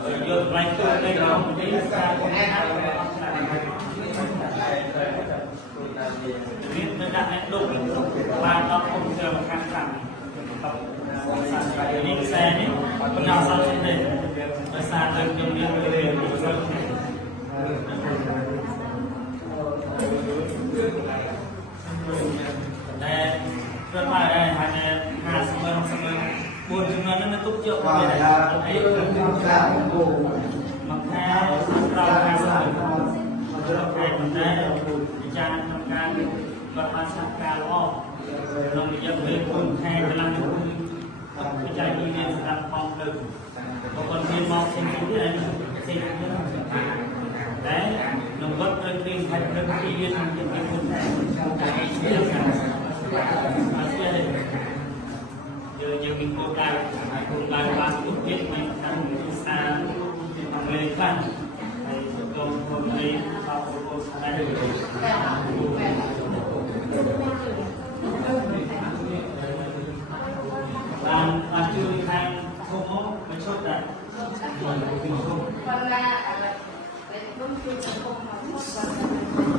យកឡាយទៅនៅក្នុងទីផ្សារមានទៅដាក់អ្នកដុកបានដល់ខ្ញុំទៅខាងខាងនេះខ្សែនេះបណ្ដោះសល់ទេដោយសារតែខ្ញុំមានរៀនពីស្រុកតែព្រឹកមកដែរហើយ50ម៉ឺន60ម៉ឺន4ចំណុចហ្នឹងទុកយកមកដែរអីខ្ញុំថាមកថាប្រហែល50ម៉ឺនមកខែប៉ុន្តែអាចារ្យក្នុងការបាត់បានសហការល្អក្នុងរយៈពេល4ខែកន្លងទៅបច្ច័យមានស្ដាប់ផងទៅបើគាត់មានមកផ្សេងទៀតផ្សេងទៀតតែក្នុងវត្តត្រូវព្រៀងផាច់ព្រឹកពីវានឹងជាពីខ្លួនតែយើងមានគោលការណ៍បានទុកទៀតមិនតាមសារអមេរិកខ្លះហើយក្រុមហ៊ុននេះបោកពោស្តែបានជួយខាងធំមកមិនឈប់ដែរប៉ុន្តែអានេះខ្ញុំជួយសង្គមមក